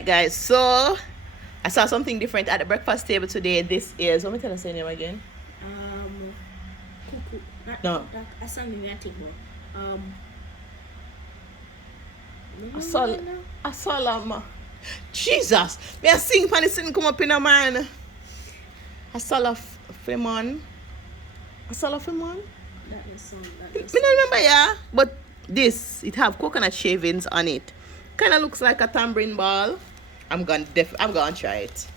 Alright guys, so I saw something different at the breakfast table today. This is, let me tell us your name again. Cuckoo. No. I saw me I think about. I saw Lama. Jesus! Me a sing pan it come up in a man. I saw a Femon. I saw a Femon. That is some. Me don't remember, yeah. But this, it have coconut shavings on it. Kind of looks like a tambourine ball. I'm gonna try it.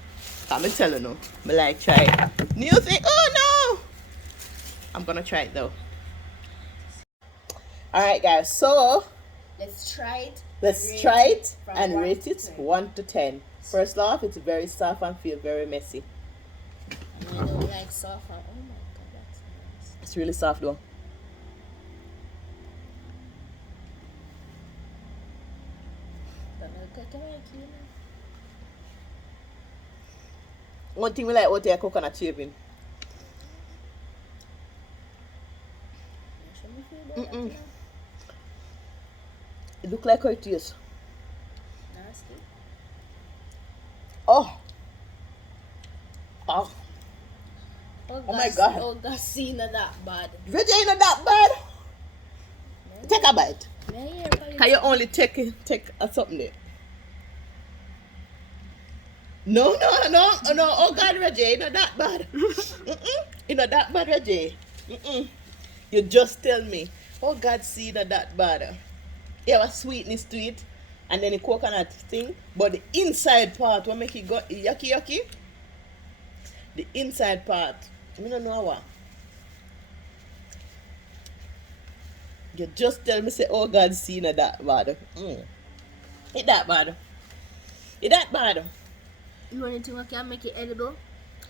I'm telling you, me like try it. New thing. Oh no! I'm gonna try it though. Alright guys, so Let's try it. let's try it and rate it 1 to 10. First off, it's very soft and feel very messy. I don't like soft. Oh my god, that's nice. It's really soft though. One thing we like out there, coconut shaving. It look like how it is. Nasty. Oh, Oh my God. Oh God, see not that bad. Reggie ain't that bad. Take a bite. Man, Can you only take something there? No. Oh God, Reggie, it's not that bad. It's not that bad, Reggie. You just tell me. Oh God, see, not that bad. You have a sweetness to it, and then the coconut thing, but the inside part what make it go yucky. The inside part, I don't know what. You just tell me say, oh God, see, not that bad. It that bad. It that bad. You want to can make it edible?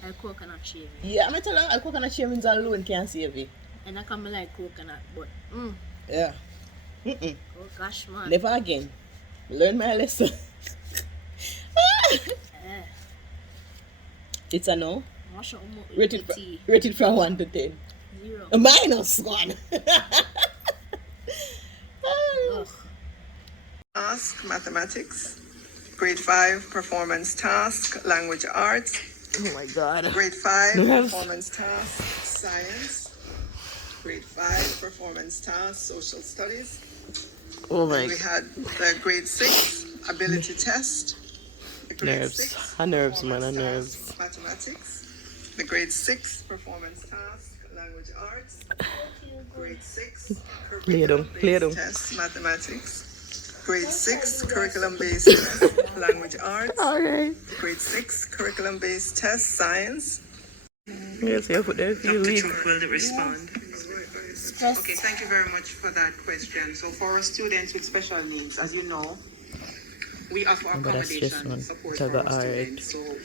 Like coconut shaving. Yeah, I'm telling you, coconut shavings alone can't save it. And I come like coconut, but Yeah. oh gosh, man. Never again. Learn my lesson. It's a no. Rated from 1 to 10. 0. A -1. Task, mathematics. Grade 5, performance task, language arts. Oh my God. Grade 5, Nerves. performance task, science. Grade 5, performance task, social studies. Oh my We had the grade 6, ability test. The grade Nerves. 6, Nerves, man, performance nerves. task, mathematics. The grade 6, performance task, language arts. Grade 6, Clear them. curriculum-based test, mathematics. Grade 6, curriculum-based test, language arts. Alright. Grade 6, curriculum-based test, science. Yes, you put there a few Dr. weeks. Chuck will respond. Okay, thank you very much for that question. So for our students with special needs, as you know, we offer But that's just accommodation one. support Tell for the our alright. students. So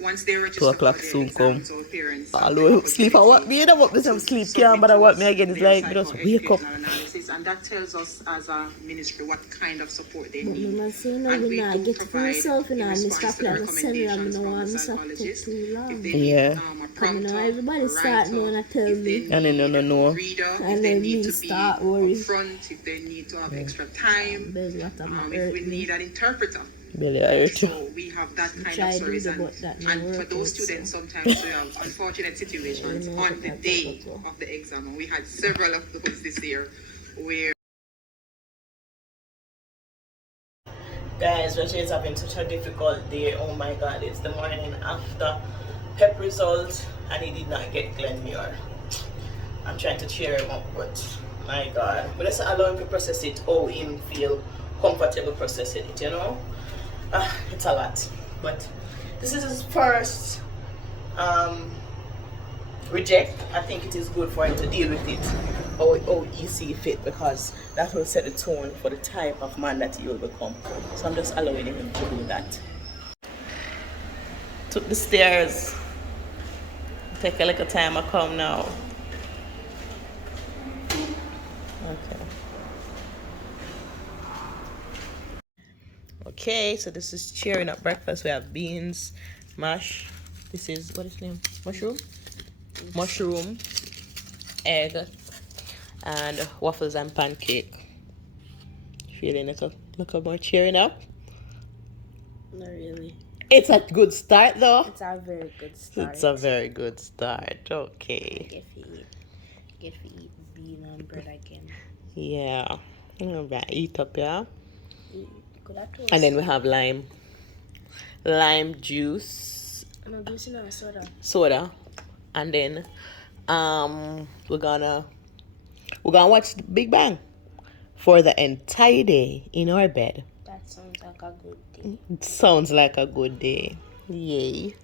once they 2 register o'clock for their soon come. exams, our parents have Although the sleep, I want me, you know what, me some sleep can't, but I want me again. It's like, just wake up. Analysis, and that tells us as a ministry what kind of support they But need. me must say no, And we I do get for provide myself and in I response stop to the like I send them, I recommendations don't from want the to stop psychologist. too long. If they Yeah. need a You prompter, know, everybody a start writer, knowing I tell if they me. And then need no know. a reader, if And they then need me to start be worry. upfront, if they need to have extra time, There's a lot of if we need an interpreter. Billy, I hurt you. So we have that kind Try of do service, the and, but that no and for work those out, students, so. sometimes we have unfortunate situations You know, on the that day go. of the exam, and we had several of those this year where Guys, Reggie is having such a difficult day. Oh my God, it's the morning after PEP results and he did not get Glenmuir. I'm trying to cheer him up, but my God. But let's allow him to process it, how him feel comfortable processing it, you know? It's a lot. But this is his first reject. I think it is good for him to deal with it how he see fit, because that will set the tone for the type of man that he will become. So I'm just allowing him to do that. Took the stairs. Take a little time I come now. Okay. Okay, so this is cheering up breakfast. We have beans, mash. This is, what is the name? Mushroom, egg, and waffles and pancake. Feeling a little more cheering up. Not really. It's a good start though. It's a very good start. It's a very good start. Okay. Get to eat bean and bread again. Yeah. Alright, eat up, yeah. Could have toast. And then we have lime juice, No juice in a soda. soda, and then we're gonna watch the Big Bang for the entire day in our bed. That sounds like a good day. It sounds like a good day. Yay.